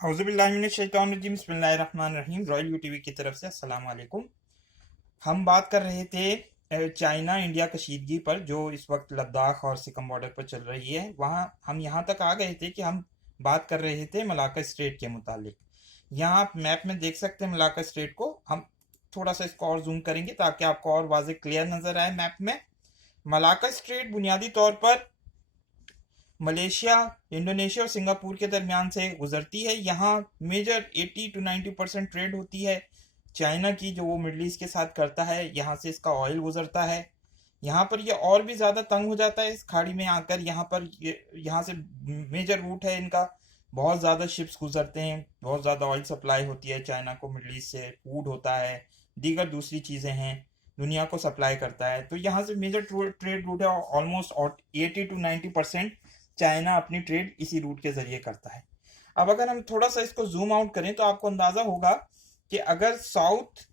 औज़ुबिल्लाहिमिनश्शैतानिर्रजीम बिस्मिल्लाहिर्रहमानिर्रहीम। Royal UTV की तरफ से अस्सलाम वालेकुम। हम बात कर रहे थे चाइना इंडिया कशीदगी पर, जो इस वक्त लद्दाख और सिकम बॉर्डर पर चल रही है। वहाँ हम यहाँ तक आ गए थे कि हम बात कर रहे थे मलाक्का स्ट्रेट के मुतालिक। यहाँ आप मैप में देख सकते हैं मलाक्का स्ट्रेट को। हम थोड़ा सा इसको और जूम करेंगे ताकि आपको और वाज़े क्लियर नज़र आए मैप में। मलाक्का स्ट्रेट बुनियादी तौर पर मलेशिया, इंडोनेशिया और सिंगापुर के दरमियान से गुजरती है। यहाँ मेजर 80 to 90% ट्रेड होती है चाइना की, जो वो मिडल ईस्ट के साथ करता है। यहाँ से इसका ऑयल गुजरता है। यहाँ पर ये और भी ज़्यादा तंग हो जाता है इस खाड़ी में आकर। यहाँ से मेजर रूट है इनका। बहुत ज़्यादा शिप्स गुजरते हैं, बहुत ज़्यादा ऑयल सप्लाई होती है चाइना को मिडल ईस्ट से। फूड होता है, दीगर दूसरी चीज़ें हैं, दुनिया को सप्लाई करता है। तो यहाँ से मेजर ट्रेड रूट है। ऑलमोस्ट 80 to 90% चाइना अपनी ट्रेड इसी रूट के जरिए करता है। अब अगर हम थोड़ा सा इसको जूम आउट करें तो आपको अंदाजा होगा कि अगर साउथ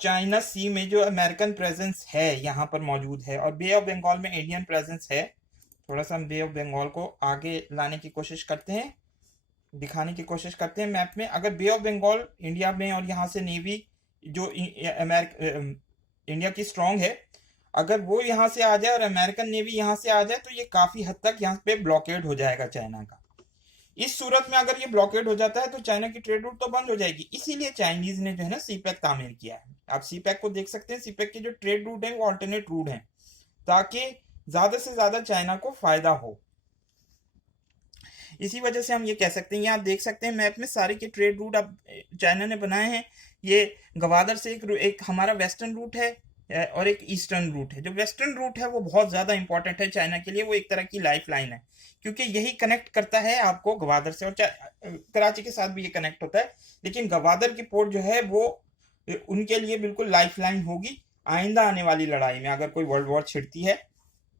चाइना सी में जो अमेरिकन प्रेजेंस है यहाँ पर मौजूद है, और बे ऑफ बंगाल में इंडियन प्रेजेंस है। थोड़ा सा हम बे ऑफ बंगाल को आगे लाने की कोशिश करते हैं, दिखाने की कोशिश करते हैं मैप में। अगर बे ऑफ बंगाल इंडिया में और यहाँ से नेवी जो इंडिया की स्ट्रांग है, अगर वो यहाँ से आ जाए और अमेरिकन नेवी यहाँ से आ जाए तो ये काफ़ी हद तक यहाँ पे ब्लॉकेड हो जाएगा चाइना का। इस सूरत में अगर ये ब्लॉकेड हो जाता है तो चाइना की ट्रेड रूट तो बंद हो जाएगी। इसीलिए चाइनीज ने जो है ना सीपैक तामीर किया है। आप सीपैक को देख सकते हैं। सीपैक के जो ट्रेड रूट है वो ऑल्टरनेट रूट है, ताकि ज़्यादा से ज़्यादा चाइना को फ़ायदा हो। इसी वजह से हम ये कह सकते हैं, यहाँ आप देख सकते हैं मैप में सारे के ट्रेड रूट अब चाइना ने बनाए हैं। ये गवादर से एक हमारा वेस्टर्न रूट है और एक ईस्टर्न रूट है। जो वेस्टर्न रूट है वो बहुत ज़्यादा इंपॉर्टेंट है चाइना के लिए। वो एक तरह की लाइफ लाइन है, क्योंकि यही कनेक्ट करता है आपको गवादर से, और कराची के साथ भी ये कनेक्ट होता है। लेकिन गवादर की पोर्ट जो है वो उनके लिए बिल्कुल लाइफ लाइन होगी आइंदा आने वाली लड़ाई में। अगर कोई वर्ल्ड वॉर छिड़ती है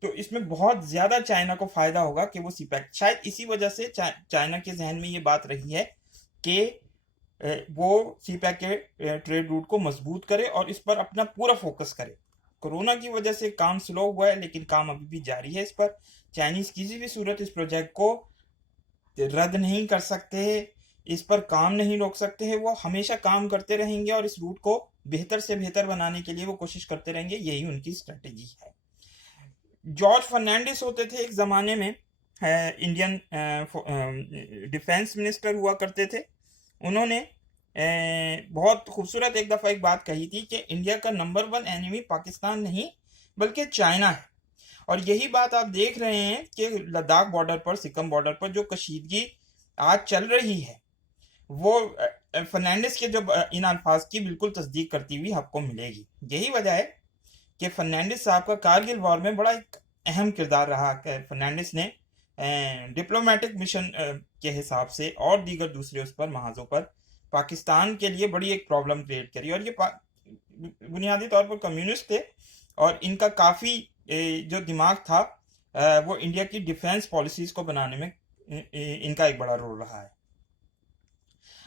तो इसमें बहुत ज़्यादा चाइना को फ़ायदा होगा कि वो सीपैक, शायद इसी वजह से चाइना के जहन में ये बात रही है कि वो सीपैक के ट्रेड रूट को मजबूत करे और इस पर अपना पूरा फोकस करे। कोरोना की वजह से काम स्लो हुआ है, लेकिन काम अभी भी जारी है इस पर। चाइनीज़ किसी भी सूरत इस प्रोजेक्ट को रद्द नहीं कर सकते, इस पर काम नहीं रोक सकते हैं। वो हमेशा काम करते रहेंगे और इस रूट को बेहतर से बेहतर बनाने के लिए वो कोशिश करते रहेंगे। यही उनकी स्ट्रेटेजी है। जॉर्ज फर्नांडिस होते थे एक ज़माने में, इंडियन डिफेंस मिनिस्टर हुआ करते थे। उन्होंने बहुत खूबसूरत एक दफ़ा एक बात कही थी कि इंडिया का नंबर 1 एनिमी पाकिस्तान नहीं बल्कि चाइना है। और यही बात आप देख रहे हैं कि लद्दाख बॉर्डर पर, सिक्किम बॉर्डर पर जो कशीदगी आज चल रही है, वो फर्नांडिस के जो इन अल्फाज की बिल्कुल तस्दीक करती हुई आपको मिलेगी। यही वजह है कि फर्नांडिस साहब का कारगिल वॉर में बड़ा एक अहम किरदार रहा। फर्नांडिस ने डिप्लोमेटिक मिशन के हिसाब से और दीगर दूसरे उस पर महाजों पर पाकिस्तान के लिए बड़ी एक प्रॉब्लम क्रिएट करी। और ये बुनियादी तौर पर कम्युनिस्ट थे और इनका काफ़ी जो दिमाग था वो इंडिया की डिफेंस पॉलिसीज़ को बनाने में इनका एक बड़ा रोल रहा है।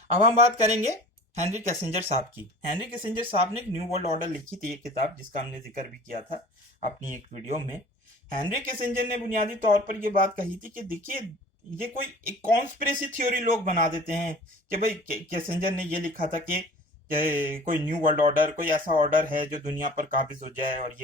अब हम बात करेंगे हेनरी किसिंजर साहब की। हेनरी किसिंजर साहब ने एक न्यू वर्ल्ड ऑर्डर लिखी थी, एक किताब जिसका हमने जिक्र भी किया था अपनी एक वीडियो में। हेनरी किसिंजर ने बुनियादी तौर पर यह बात कही थी कि देखिए, ये कोई एक कॉन्स्पिरेसी थ्योरी लोग बना देते हैं कि भाई किसिंजर ने ये लिखा था कि कोई न्यू वर्ल्ड ऑर्डर, कोई ऐसा ऑर्डर है जो दुनिया पर काबिज हो जाए। और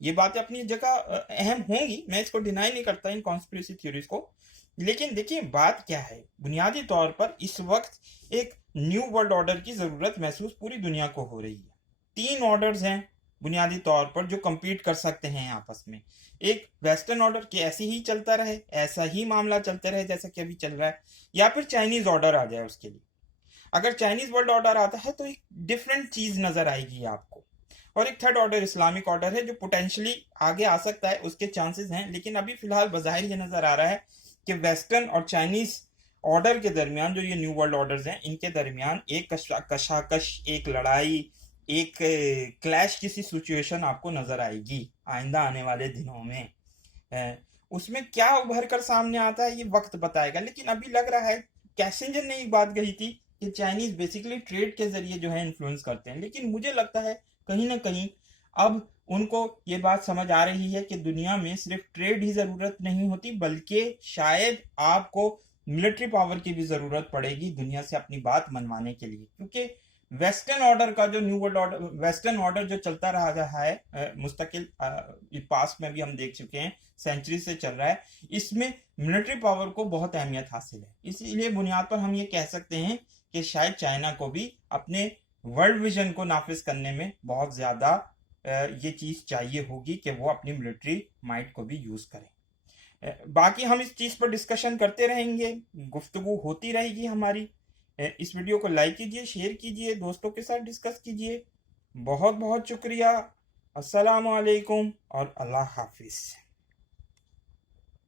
ये बातें अपनी जगह अहम होंगी, मैं इसको डिनाई नहीं करता इन कॉन्स्पिरेसी थ्योरीज को। लेकिन देखिए बात क्या है, बुनियादी तौर पर इस वक्त एक न्यू वर्ल्ड ऑर्डर की ज़रूरत महसूस पूरी दुनिया को हो रही है। 3 ऑर्डर्स हैं बुनियादी तौर पर जो compete कर सकते हैं आपस में। एक वेस्टर्न ऑर्डर कि ऐसे ही चलता रहे, ऐसा ही मामला चलते रहे जैसा कि अभी चल रहा है, या फिर चाइनीज़ ऑर्डर आ जाए उसके लिए। अगर चाइनीज़ वर्ल्ड ऑर्डर आता है तो एक डिफरेंट चीज़ नज़र आएगी आपको। और एक थर्ड ऑर्डर इस्लामिक ऑर्डर है जो पोटेंशली आगे आ सकता है, उसके चांसेस हैं। लेकिन अभी फ़िलहाल बज़ाहिर ये नज़र आ रहा है कि वेस्टर्न और चाइनीज़ ऑर्डर के दरमियान, जो ये न्यू वर्ल्ड ऑर्डर्स हैं, इनके दरमियान एक कशाकश, एक लड़ाई, एक क्लैश किसी सिचुएशन आपको नज़र आएगी आइंदा आने वाले दिनों में। उसमें क्या उभर कर सामने आता है ये वक्त बताएगा। लेकिन अभी लग रहा है, किसिंजर ने एक बात कही थी कि चाइनीज़ बेसिकली ट्रेड के ज़रिए जो है इन्फ्लुएंस करते हैं। लेकिन मुझे लगता है कहीं ना कहीं अब उनको ये बात समझ आ रही है कि दुनिया में सिर्फ ट्रेड ही ज़रूरत नहीं होती, बल्कि शायद आपको मिलिट्री पावर की भी ज़रूरत पड़ेगी दुनिया से अपनी बात मनवाने के लिए, क्योंकि वेस्टर्न ऑर्डर का जो new world order, western order जो चलता रहा है मुस्तकिल, पास्ट में भी हम देख चुके हैं, सेंचुरी से चल रहा है, इसमें मिलिट्री पावर को बहुत अहमियत हासिल है। इसीलिए बुनियाद पर हम ये कह सकते हैं कि शायद चाइना को भी अपने वर्ल्ड विजन को नाफिज करने में बहुत ज़्यादा ये चीज़ चाहिए होगी कि वो अपनी मिलिट्री माइट को भी यूज़ करें। बाकी हम इस चीज़ पर डिस्कशन करते रहेंगे, गुफ्तगू होती रहेगी हमारी। इस वीडियो को लाइक कीजिए, शेयर कीजिए, दोस्तों के साथ डिस्कस कीजिए। बहुत बहुत शुक्रिया। अस्सलाम वालेकुम और अल्लाह हाफिज़।